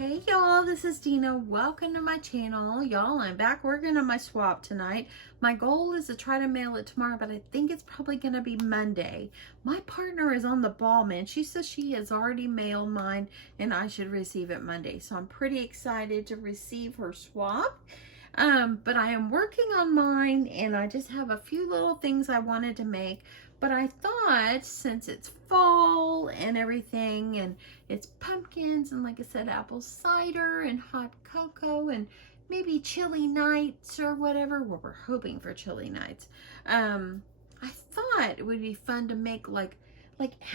Hey y'all, this is Deanna. Welcome to my channel. Y'all, I'm back working on my swap tonight. My goal is to try to mail it tomorrow, but I think it's probably going to be Monday. My partner is on the ball, man. She says she has already mailed mine and I should receive it Monday. So I'm pretty excited to receive her swap. But I am working on mine and I just have a few little things I wanted to make. But I thought since it's fall and everything and it's pumpkins and like I said, apple cider and hot cocoa and maybe chilly nights or whatever. Well, we're hoping for chilly nights. I thought it would be fun to make like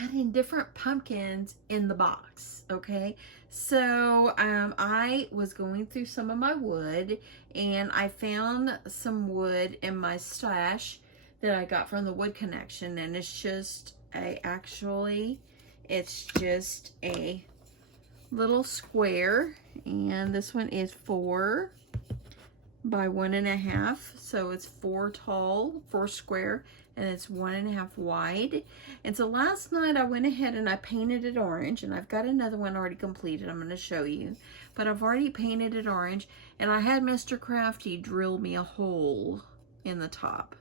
adding different pumpkins in the box. Okay, so I was going through some of my wood and I found some wood in my stash that I got from the Wood Connection, and it's just it's just a little square, and this one is 4 by 1.5, so it's 4 tall, 4 square, and it's 1.5 wide. And so last night I went ahead and I painted it orange, and I've got another one already completed I'm going to show you, but I've already painted it orange, and I had Mr. Crafty drill me a hole in the top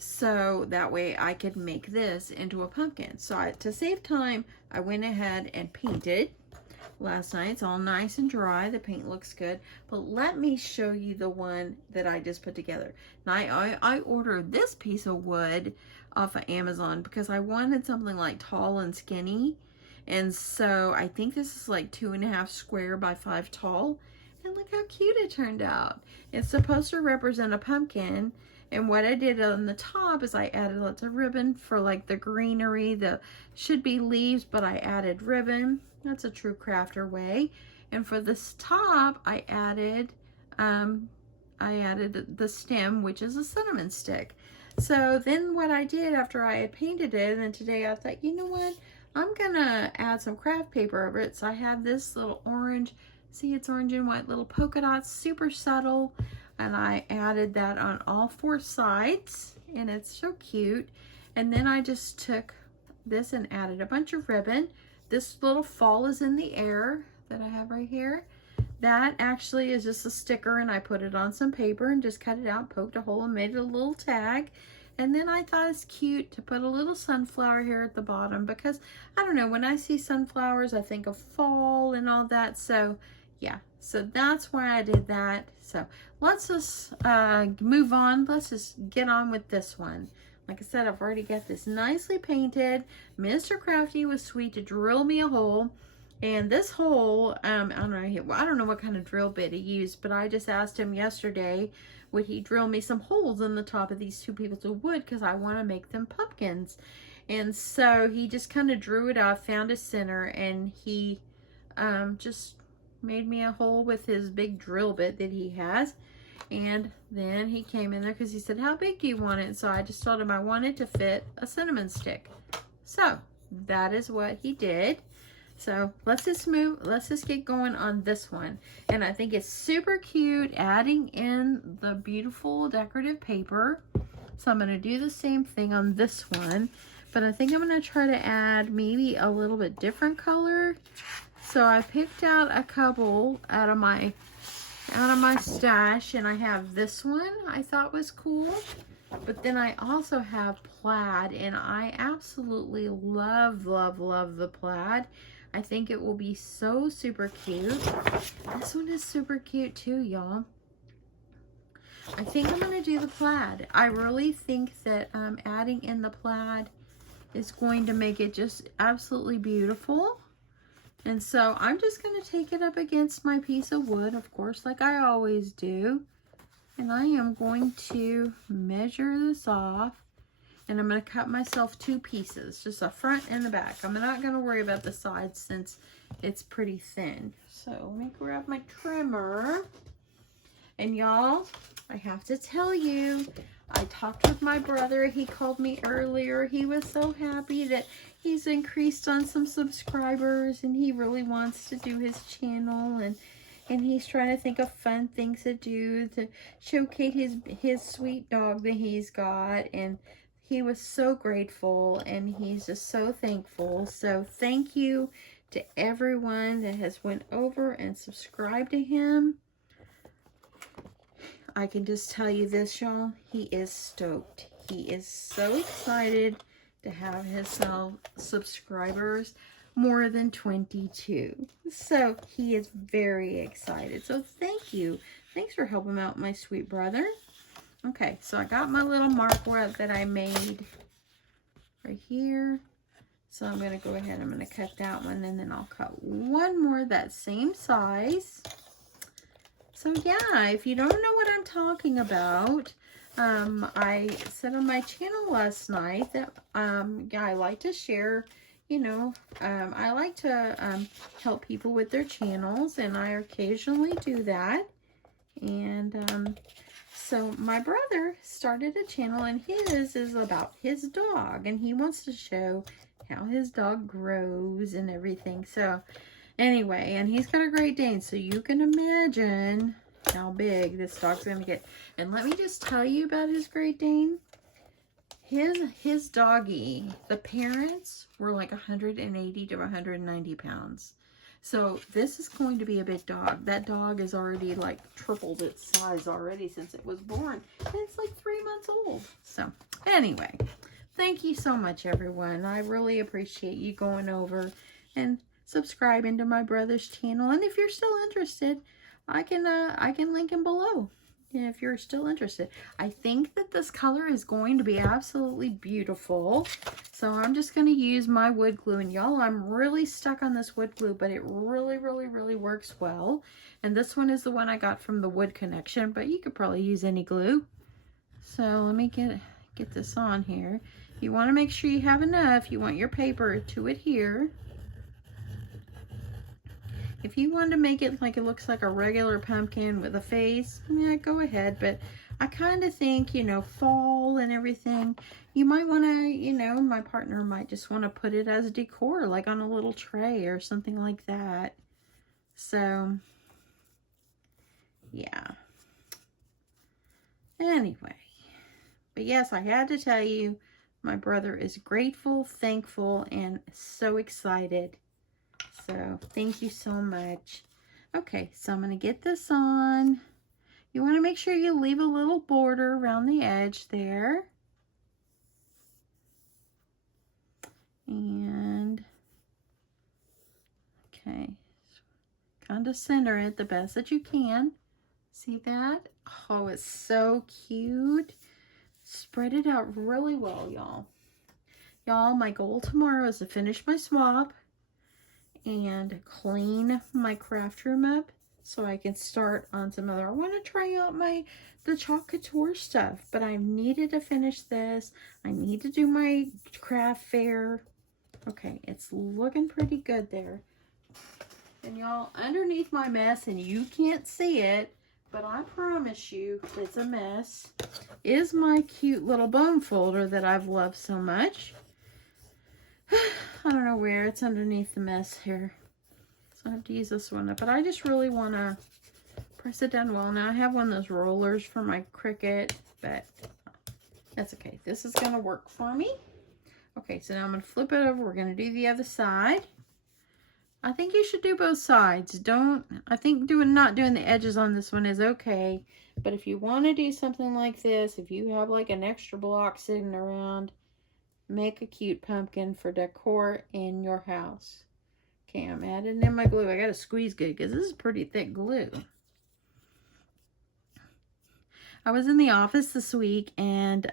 so that way I could make this into a pumpkin. So to save time, I went ahead and painted last night. It's all nice and dry. The paint looks good. But let me show you the one that I just put together. Now, I ordered this piece of wood off of Amazon because I wanted something like tall and skinny. And so I think this is like 2.5 square by 5 tall. And look how cute it turned out. It's supposed to represent a pumpkin. And what I did on the top is I added lots of ribbon for like the greenery. The should be leaves, but I added ribbon. That's a true crafter way. And for this top, I added the stem, which is a cinnamon stick. So then what I did after I had painted it, and today I thought, you know what? I'm gonna add some craft paper over it. So I have this little orange, see it's orange and white little polka dots, super subtle. And I added that on all 4 sides, and it's so cute. And then I just took this and added a bunch of ribbon. This little fall is in the air that I have right here. That actually is just a sticker, and I put it on some paper and just cut it out, poked a hole and made it a little tag. And then I thought it's cute to put a little sunflower here at the bottom because, I don't know, when I see sunflowers, I think of fall and all that. So yeah, so that's why I did that. So let's just move on. Let's just get on with this one. Like I said, I've already got this nicely painted. Mr. Crafty was sweet to drill me a hole. And this hole, I don't know what kind of drill bit he used, but I just asked him yesterday, would he drill me some holes in the top of these 2 pieces of wood because I want to make them pumpkins. And so he just kind of drew it up, found a center, and he just made me a hole with his big drill bit that he has. And then he came in there because he said, how big do you want it? And so I just told him I wanted to fit a cinnamon stick. So that is what he did. So let's just get going on this one. And I think it's super cute, adding in the beautiful decorative paper. So I'm going to do the same thing on this one, but I think I'm going to try to add maybe a little bit different color. So I picked out a couple out of my stash, and I have this one I thought was cool. But then I also have plaid, and I absolutely love the plaid. I think it will be so super cute. This one is super cute too, y'all. I think I'm going to do the plaid. I really think that adding in the plaid is going to make it just absolutely beautiful. And so I'm just going to take it up against my piece of wood, of course, like I always do. And I am going to measure this off. And I'm going to cut myself 2 pieces, just the front and the back. I'm not going to worry about the sides since it's pretty thin. So let me grab my trimmer. And y'all, I have to tell you, I talked with my brother. He called me earlier. He was so happy that he's increased on some subscribers, and he really wants to do his channel, and he's trying to think of fun things to do to showcase his sweet dog that he's got. And he was so grateful, and he's just so thankful. So thank you to everyone that has went over and subscribed to him. I can just tell you this, y'all. He is stoked. He is so excited to have his subscribers, more than 22. So he is very excited. So thank you. Thanks for helping out my sweet brother. Okay, so I got my little mark that I made right here. So I'm going to go ahead, I'm going to cut that one, and then I'll cut one more that same size. So yeah, if you don't know what I'm talking about, I said on my channel last night that yeah, I like to share, you know, I like to help people with their channels, and I occasionally do that. And so my brother started a channel, and his is about his dog, and he wants to show how his dog grows and everything. So anyway, and he's got a Great Dane, so you can imagine how big this dog's gonna get. And let me just tell you about his Great Dane. His doggy, the parents were like 180 to 190 pounds. So this is going to be a big dog. That dog is already like tripled its size already since it was born. And it's like 3 months old. So anyway, thank you so much, everyone. I really appreciate you going over and subscribing to my brother's channel. And if you're still interested, I can link him below if you're still interested. I think that this color is going to be absolutely beautiful. So I'm just going to use my wood glue. And y'all, I'm really stuck on this wood glue, but it really, really, really works well. And this one is the one I got from the Wood Connection, but you could probably use any glue. So let me get this on here. You want to make sure you have enough. You want your paper to adhere. If you want to make it like it looks like a regular pumpkin with a face, yeah, go ahead. But I kind of think, you know, fall and everything, you might want to, you know, my partner might just want to put it as a decor, like on a little tray or something like that. So, yeah. Anyway. But yes, I had to tell you, my brother is grateful, thankful, and so excited. So thank you so much. Okay, so I'm going to get this on. You want to make sure you leave a little border around the edge there. And, okay, kind of center it the best that you can. See that? Oh, it's so cute. Spread it out really well, y'all. Y'all, my goal tomorrow is to finish my swap and clean my craft room up so I can start on some other. I want to try out the chalk couture stuff, but I needed to finish this. I need to do my craft fair. Okay, it's looking pretty good there. And y'all, underneath my mess, and you can't see it, but I promise you it's a mess, is my cute little bone folder that I've loved so much. I don't know where. It's underneath the mess here. So I have to use this one up. But I just really want to press it down well. Now I have one of those rollers for my Cricut, but that's okay. This is going to work for me. Okay, so now I'm going to flip it over. We're going to do the other side. I think you should do both sides. I think not doing the edges on this one is okay. But if you want to do something like this, if you have like an extra block sitting around, make a cute pumpkin for decor in your house. Okay, I'm adding in my glue. I got to squeeze good because this is pretty thick glue. I was in the office this week, and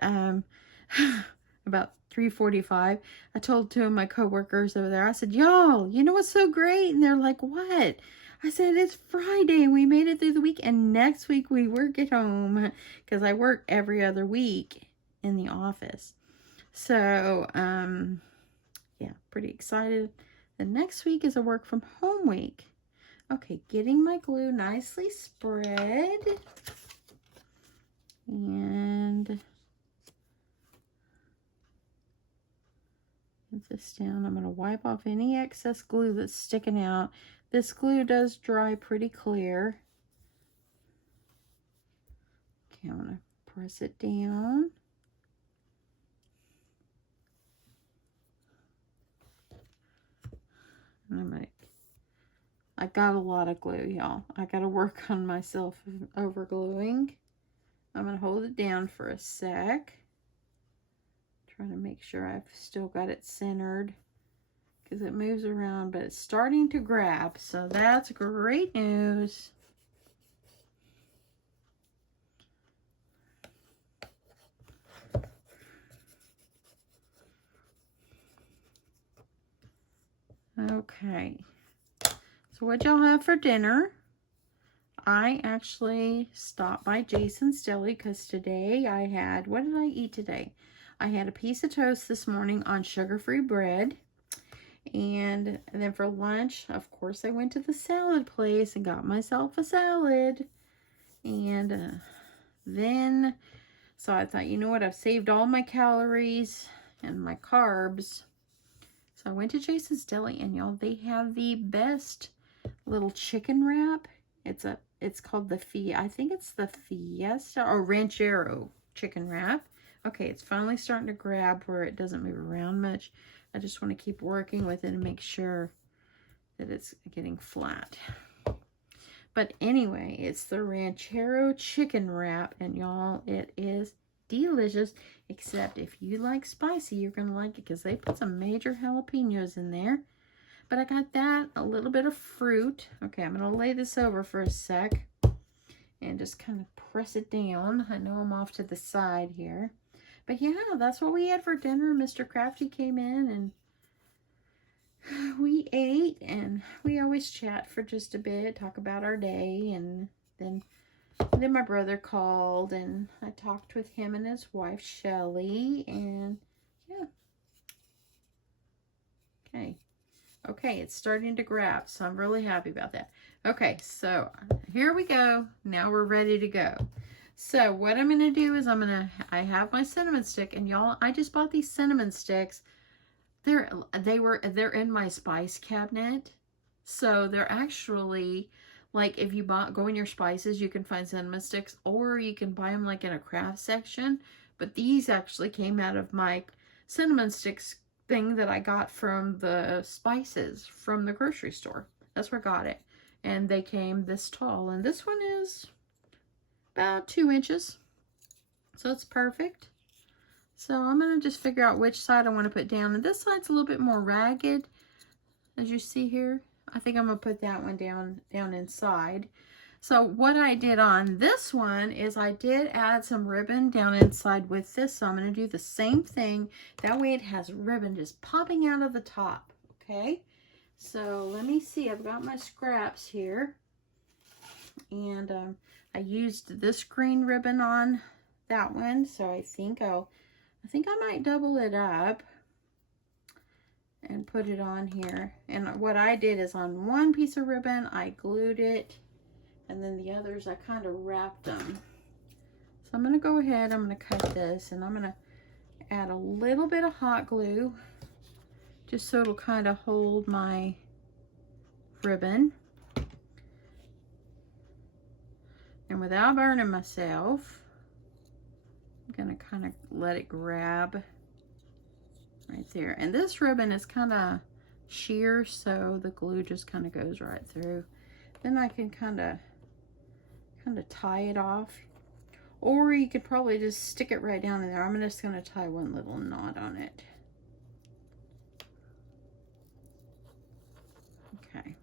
about 3:45, I told two of my coworkers over there, I said, y'all, you know what's so great? And they're like, what? I said, it's Friday and we made it through the week, and next week we work at home because I work every other week in the office. So, yeah, pretty excited. The next week is a work from home week. Okay, getting my glue nicely spread. And get this down. I'm going to wipe off any excess glue that's sticking out. This glue does dry pretty clear. Okay, I'm going to press it down. And I got a lot of glue, y'all. I got to work on myself over gluing. I'm going to hold it down for a sec. Trying to make sure I've still got it centered because it moves around, but it's starting to grab. So that's great news. Okay. So what y'all have for dinner? I actually stopped by Jason's Deli because today I had, what did I eat today? I had a piece of toast this morning on sugar-free bread. And then for lunch, of course, I went to the salad place and got myself a salad. And then, so I thought, you know what? I've saved all my calories and my carbs. So I went to Jason's Deli, and y'all, they have the best little chicken wrap. It's called I think it's the Fiesta or Ranchero chicken wrap. Okay, it's finally starting to grab where it doesn't move around much. I just want to keep working with it and make sure that it's getting flat. But anyway, it's the Ranchero chicken wrap, and y'all, it is delicious. Except if you like spicy, you're going to like it because they put some major jalapenos in there. But I got that, a little bit of fruit. Okay, I'm going to lay this over for a sec and just kind of press it down. I know I'm off to the side here. But yeah, that's what we had for dinner. Mr. Crafty came in and we ate, and we always chat for just a bit, talk about our day, and then my brother called and I talked with him and his wife, Shelly, and yeah. Okay, it's starting to grab, so I'm really happy about that. Okay, so here we go. Now we're ready to go. So what I'm going to do is I have my cinnamon stick, and y'all, I just bought these cinnamon sticks. They're in my spice cabinet. So they're actually, like, if you go in your spices, you can find cinnamon sticks, or you can buy them like in a craft section. But these actually came out of my cinnamon sticks thing that I got from the spices from the grocery store. That's where I got it. And they came this tall. And this one is about 2 inches. So it's perfect. So I'm going to just figure out which side I want to put down. And this side's a little bit more ragged, as you see here. I think I'm going to put that one down inside. So what I did on this one is I did add some ribbon down inside with this. So I'm going to do the same thing. That way it has ribbon just popping out of the top. Okay. So let me see. I've got my scraps here. And I used this green ribbon on that one. So I think I might double it up and put it on here. And what I did is on one piece of ribbon, I glued it. And then the others, I kind of wrapped them. So I'm going to go ahead, I'm going to cut this, and I'm going to add a little bit of hot glue, just so it'll kind of hold my ribbon. And without burning myself, I'm going to kind of let it grab right there. And this ribbon is kind of sheer, so the glue just kind of goes right through. Then I can kind of tie it off, or you could probably just stick it right down in there. I'm just going to tie one little knot on it. Okay,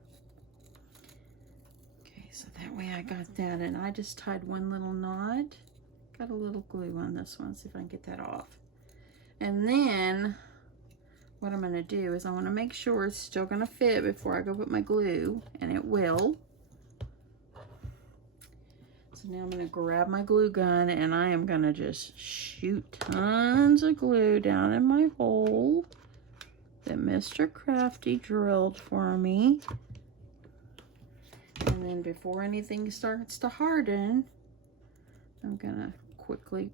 so that way I got that, and I just tied one little knot. Got a little glue on this one, see if I can get that off. And then what I'm going to do is I want to make sure it's still going to fit before I go put my glue, and it will. So now I'm going to grab my glue gun, and I am going to just shoot tons of glue down in my hole that Mr. Crafty drilled for me. And then before anything starts to harden, I'm going to quickly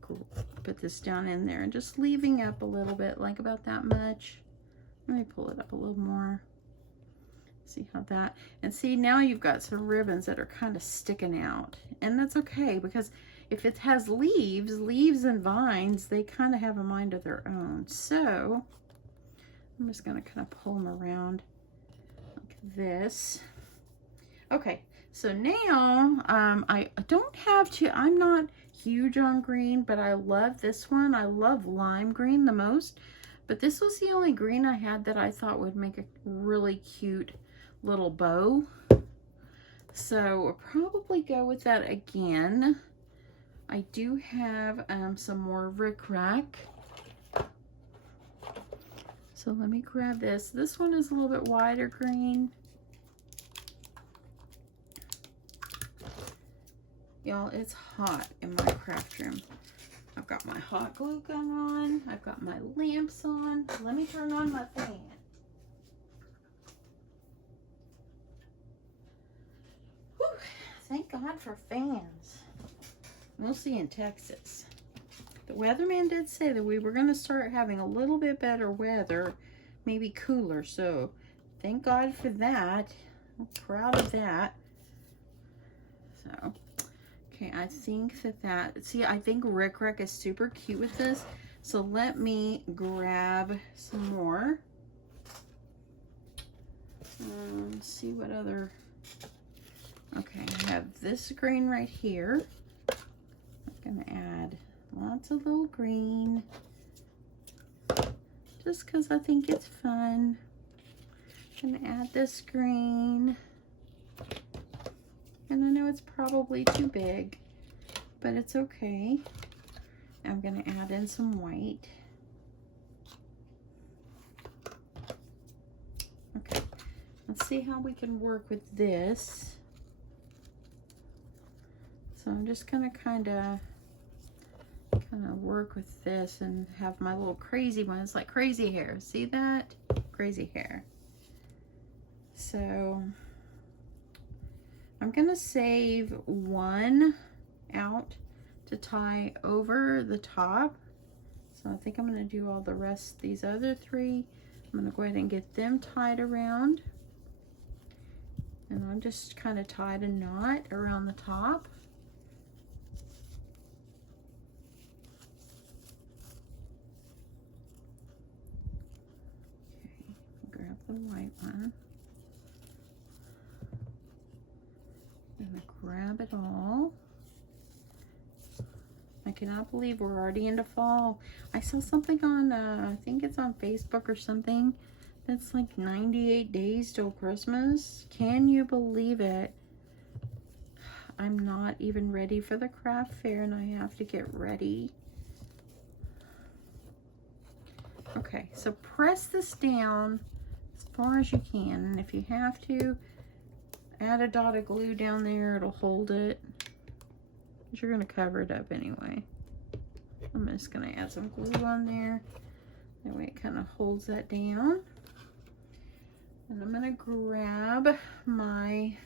put this down in there and just leaving up a little bit, like about that much. Let me pull it up a little more. See how that, and see, now you've got some ribbons that are kind of sticking out, and that's okay, because if it has leaves and vines, they kind of have a mind of their own. So I'm just going to kind of pull them around. I'll this. Okay, so now I don't have to, I'm not huge on green, but I love this one. I love lime green the most, but this was the only green I had that I thought would make a really cute little bow. So we'll probably go with that again. I do have some more rickrack. So let me grab this. This one is a little bit wider green. Y'all, it's hot in my craft room. I've got my hot glue gun on. I've got my lamps on. Let me turn on my fan. Whew, thank God for fans. Mostly in Texas. The weatherman did say that we were going to start having a little bit better weather, maybe cooler. So thank God for that. I'm proud of that. So, okay, I think see, I think rickrack is super cute with this. So let me grab some more. Let's see what other, okay, I have this green right here. I'm gonna add lots of little green, just because I think it's fun. I'm gonna add this green. And I know it's probably too big, but it's okay. I'm gonna add in some white. Okay, let's see how we can work with this. So I'm just gonna kind of work with this and have my little crazy one. It's like crazy hair. See that? Crazy hair. So I'm gonna save one out to tie over the top. So I think I'm gonna do all the rest, these other three. I'm gonna go ahead and get them tied around. And I'm just kind of tied a knot around the top. Okay, grab the white one. I'm gonna grab it all. I cannot believe we're already into fall. I saw something on, I think it's on Facebook or something, that's like 98 days till Christmas. Can you believe it? I'm not even ready for the craft fair and I have to get ready. Okay, so press this down as far as you can, and if you have to, add a dot of glue down there, it'll hold it. But you're gonna cover it up anyway. I'm just gonna add some glue on there. That way it kind of holds that down. And I'm gonna grab my,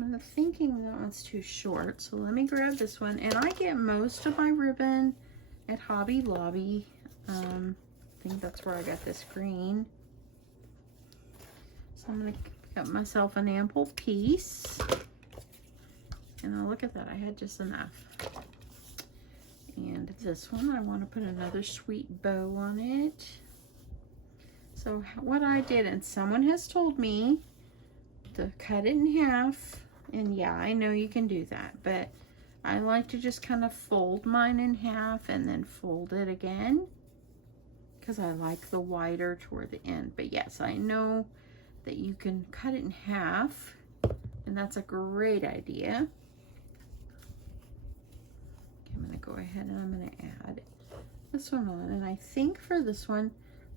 I'm thinking that one's too short, so let me grab this one. And I get most of my ribbon at Hobby Lobby. I think that's where I got this green. So I'm gonna cut myself an ample piece. And oh, look at that, I had just enough. And this one, I want to put another sweet bow on it. So what I did, and someone has told me to cut it in half, and yeah, I know you can do that, but I like to just kind of fold mine in half and then fold it again, because I like the wider toward the end. But yes, I know that you can cut it in half, and that's a great idea. I'm gonna go ahead and I'm gonna add this one on, and I think for this one,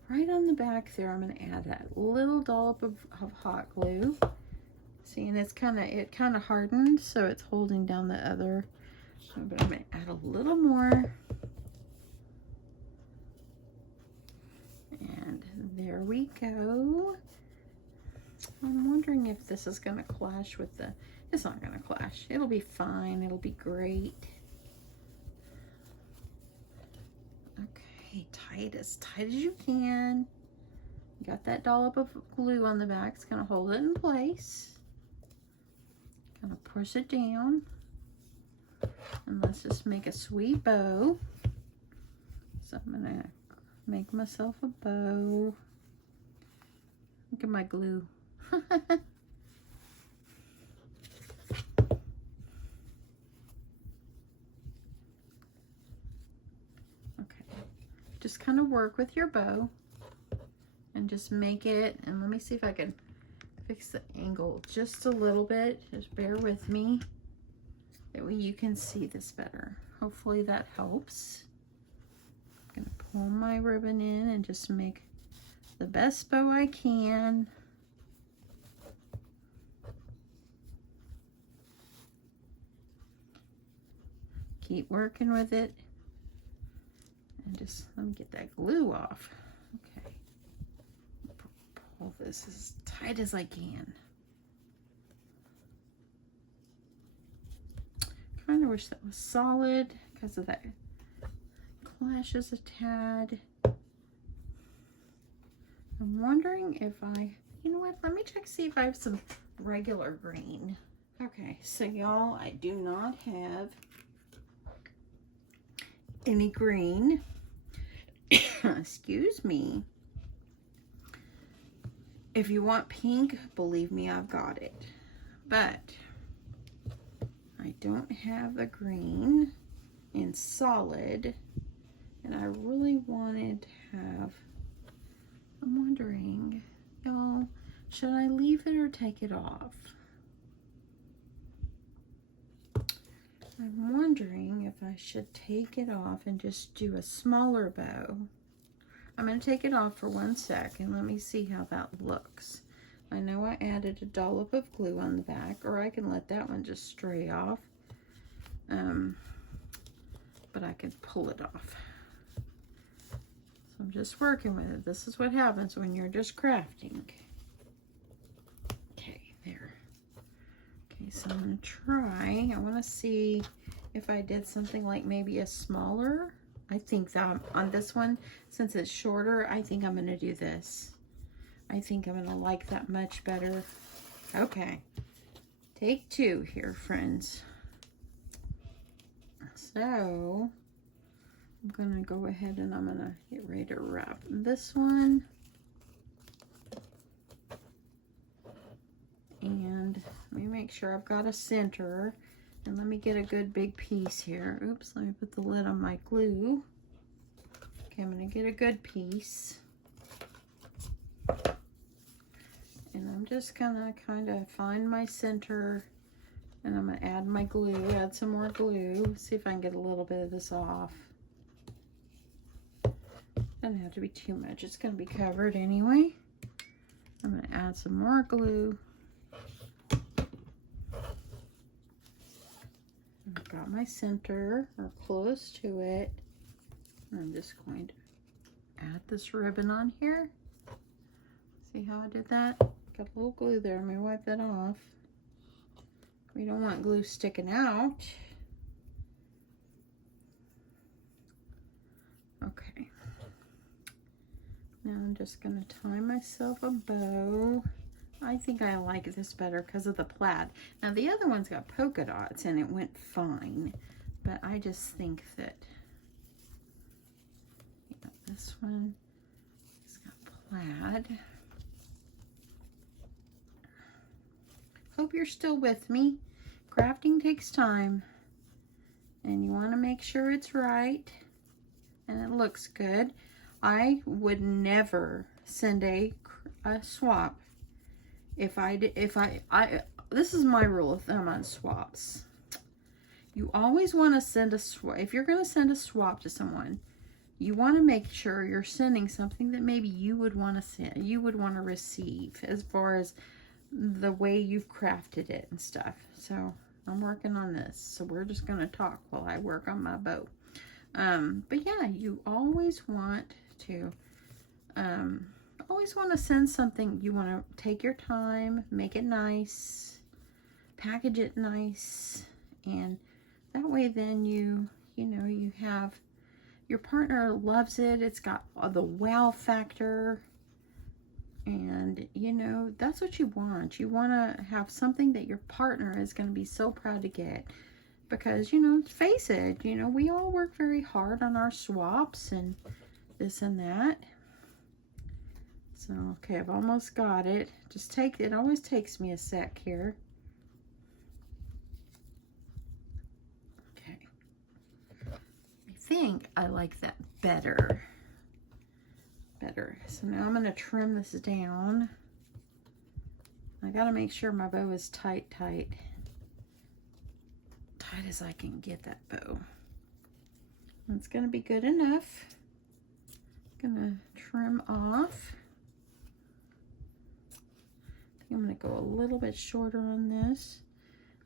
right on the back there, I'm gonna add that little dollop of hot glue. See, and it kind of hardened, so it's holding down the other. But I'm gonna add a little more, and there we go. I'm wondering if this is gonna clash with the. It's not gonna clash. It'll be fine. It'll be great. Okay, tight as you can. Got that dollop of glue on the back. It's gonna hold it in place. Gonna push it down. And let's just make a sweet bow. So I'm gonna make myself a bow. Look at my glue. Just kind of work with your bow and just make it, and let me see if I can fix the angle just a little bit. Just bear with me. That way you can see this better. Hopefully that helps. I'm gonna pull my ribbon in and just make the best bow I can. Keep working with it. And just let me get that glue off. Okay. Pull this as tight as I can. Kind of wish that was solid because of that clashes a tad. I'm wondering if you know what, let me check, see if I have some regular green. Okay, so y'all, I do not have any green. Excuse me. If you want pink, believe me, I've got it. But I don't have the green in solid, and I really wanted to have, I'm wondering, y'all, should I leave it or take it off? I'm wondering if I should take it off and just do a smaller bow. I'm going to take it off for 1 second. Let me see how that looks. I know I added a dollop of glue on the back, or I can let that one just stray off. But I can pull it off. So I'm just working with it. This is what happens when you're just crafting. Okay, there. Okay, so I'm going to try. I want to see if I did something like maybe a smaller. I think that on this one, since it's shorter, I think I'm going to do this. I think I'm going to like that much better. Okay. Take 2 here, friends. So, I'm going to go ahead and I'm going to get ready to wrap this one. And let me make sure I've got a center. And let me get a good big piece here. Oops, let me put the lid on my glue. Okay, I'm going to get a good piece. And I'm just going to kind of find my center. And I'm going to add my glue, add some more glue. See if I can get a little bit of this off. Doesn't have to be too much. It's going to be covered anyway. I'm going to add some more glue. I've got my center, or close to it. I'm just going to add this ribbon on here. See how I did that? Got a little glue there. Let me wipe that off. We don't want glue sticking out. Okay. Now I'm just going to tie myself a bow. I think I like this better because of the plaid. Now the other one's got polka dots and it went fine, but I just think that this one has got plaid. Hope you're still with me. Crafting takes time and you want to make sure it's right and it looks good. I would never send a swap if this is my rule of thumb on swaps. You always want to send a swap. If you're going to send a swap to someone, you want to make sure you're sending something that maybe you would want to send, you would want to receive, as far as the way you've crafted it and stuff. So I'm working on this. So we're just going to talk while I work on my bow. But yeah, you always want to send something. You want to take your time, make it nice, package it nice, and that way then you know you have your partner loves it. It's got the wow factor, and you know that's what you want. You want to have something that your partner is going to be so proud to get, because you know, face it, you know, we all work very hard on our swaps and this and that. So, okay, I've almost got it. It always takes me a sec here. Okay. I think I like that better. So now I'm going to trim this down. I got to make sure my bow is tight as I can get that bow. It's going to be good enough. I'm going to trim off. I think I'm going to go a little bit shorter on this.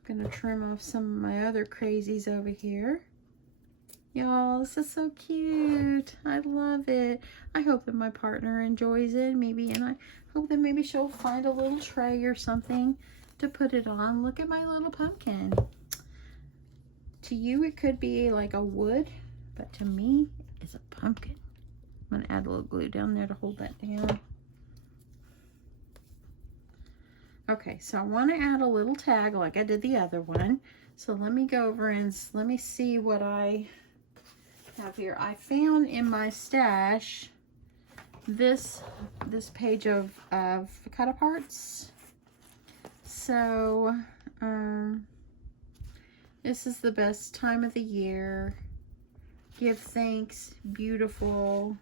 I'm going to trim off some of my other crazies over here. Y'all, this is so cute. I love it. I hope that my partner enjoys it, maybe, and I hope that maybe she'll find a little tray or something to put it on. Look at my little pumpkin. To you, it could be like a wood, but to me, it's a pumpkin. I'm gonna add a little glue down there to hold that down. Okay, so I want to add a little tag like I did the other one. So let me go over and let me see what I have here. I found in my stash this page of cut aparts. So this is the best time of the year. Give thanks, beautiful.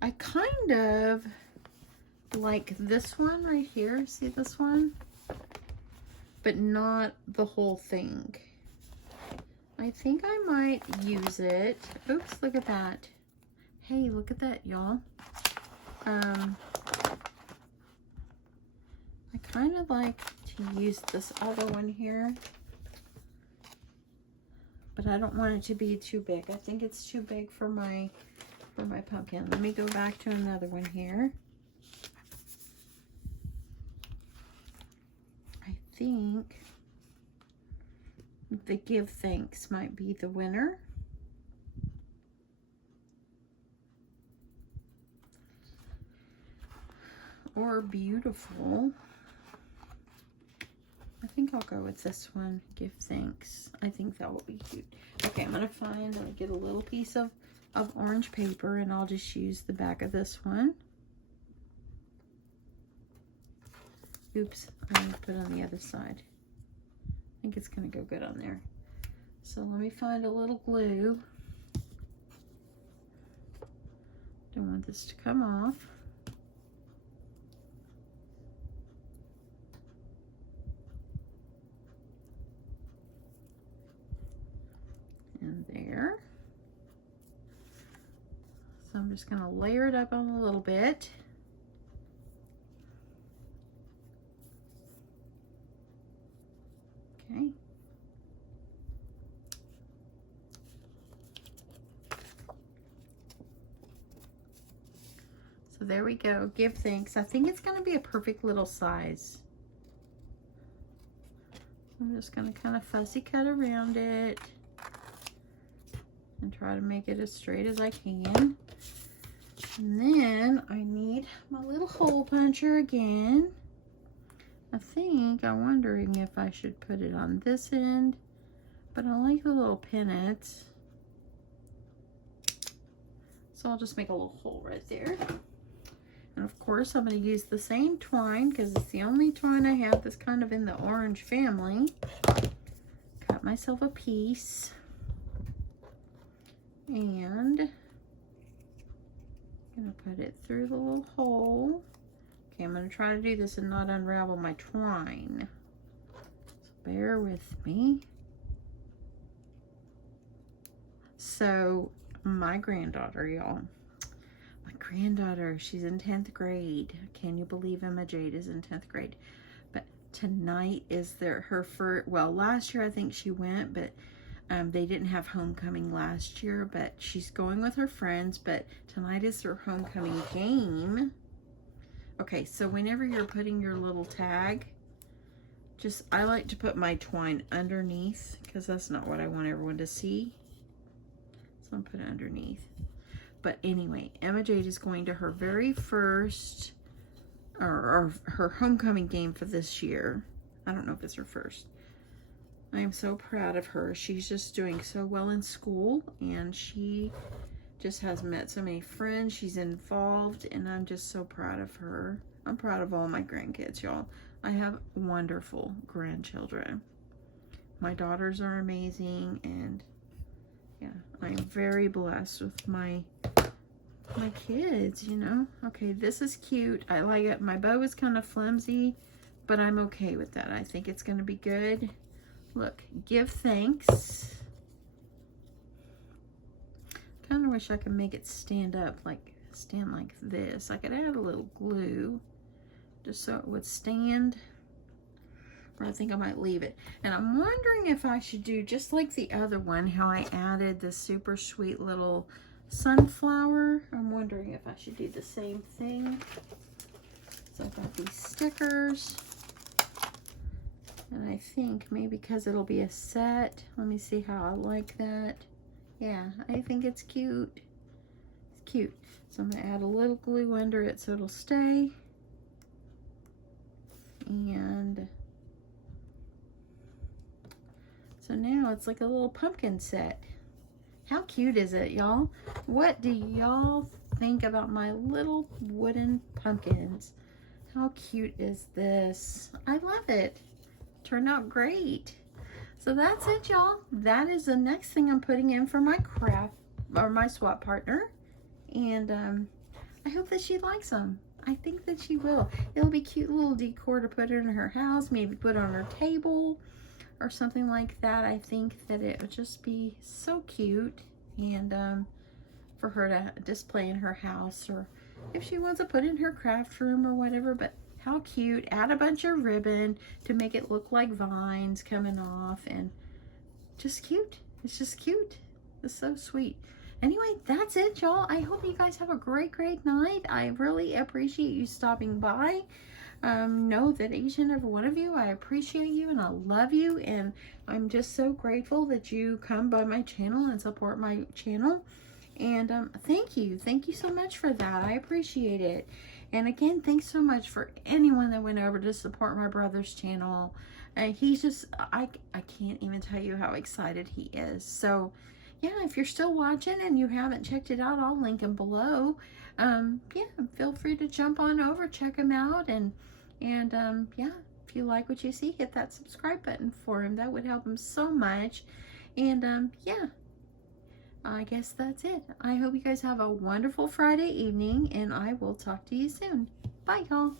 I kind of like this one right here. See this one? But not the whole thing. I think I might use it. Oops, look at that. Hey, look at that, y'all. I kind of like to use this other one here, but I don't want it to be too big. I think it's too big for my pumpkin. Let me go back to another one here. I think the give thanks might be the winner. Or beautiful. I think I'll go with this one, give thanks. I think that will be cute. Okay, I'm gonna get a little piece of orange paper, and I'll just use the back of this one. Oops, I'm gonna put it on the other side. I think it's gonna go good on there. So let me find a little glue. Don't want this to come off. And there. So I'm just gonna layer it up on a little bit. Okay. So there we go, give thanks. I think it's gonna be a perfect little size. I'm just gonna kind of fussy cut around it and try to make it as straight as I can. And then I need my little hole puncher again. I'm wondering if I should put it on this end, but I like the little pennants. So I'll just make a little hole right there. And of course I'm going to use the same twine because it's the only twine I have that's kind of in the orange family. Cut myself a piece. And I'm going to put it through the little hole. Okay, I'm going to try to do this and not unravel my twine. So bear with me. So my granddaughter, y'all. My granddaughter, she's in 10th grade. Can you believe Emma Jade is in 10th grade? But tonight is her first, well, last year I think she went, but they didn't have homecoming last year, but she's going with her friends, but tonight is her homecoming game. Okay, so whenever you're putting your little tag, I like to put my twine underneath because that's not what I want everyone to see. So I'm putting it underneath. But anyway, Emma Jade is going to her very first, or her homecoming game for this year. I don't know if it's her first. I am so proud of her. She's just doing so well in school, and she just has met so many friends. She's involved, and I'm just so proud of her. I'm proud of all my grandkids, y'all. I have wonderful grandchildren. My daughters are amazing, and yeah, I'm very blessed with my kids, you know. Okay, this is cute. I like it. My bow is kind of flimsy, but I'm okay with that. I think it's going to be good. Look, give thanks. Kind of wish I could make it stand like this. I could add a little glue just so it would stand, or I think I might leave it. And I'm wondering if I should do just like the other one, how I added the super sweet little sunflower. I'm wondering if I should do the same thing. So I've got these stickers, and I think maybe because it'll be a set, let me see how I like that. Yeah, I think it's cute. It's cute. So I'm gonna add a little glue under it so it'll stay. And so now it's like a little pumpkin set. How cute is it, y'all? What do y'all think about my little wooden pumpkins? How cute is this? I love it. Turned out great. So that's it, y'all. That is the next thing I'm putting in for my craft, or my swap partner. And I hope that she likes them. I think that she will. It'll be cute little decor to put in her house, maybe put on her table or something like that. I think that it would just be so cute, and for her to display in her house, or if she wants to put in her craft room or whatever. But how cute. Add a bunch of ribbon to make it look like vines coming off, and just cute. It's just cute. It's so sweet. Anyway, that's it, y'all. I hope you guys have a great night. I really appreciate you stopping by. Know that each and every one of you, I appreciate you and I love you, and I'm just so grateful that you come by my channel and support my channel. And thank you so much for that. I appreciate it. And again, thanks so much for anyone that went over to support my brother's channel. He's just, I can't even tell you how excited he is. So yeah, if you're still watching and you haven't checked it out, I'll link him below. Yeah, feel free to jump on over, check him out, and yeah, if you like what you see, hit that subscribe button for him. That would help him so much. And yeah, I guess that's it. I hope you guys have a wonderful Friday evening, and I will talk to you soon. Bye, y'all.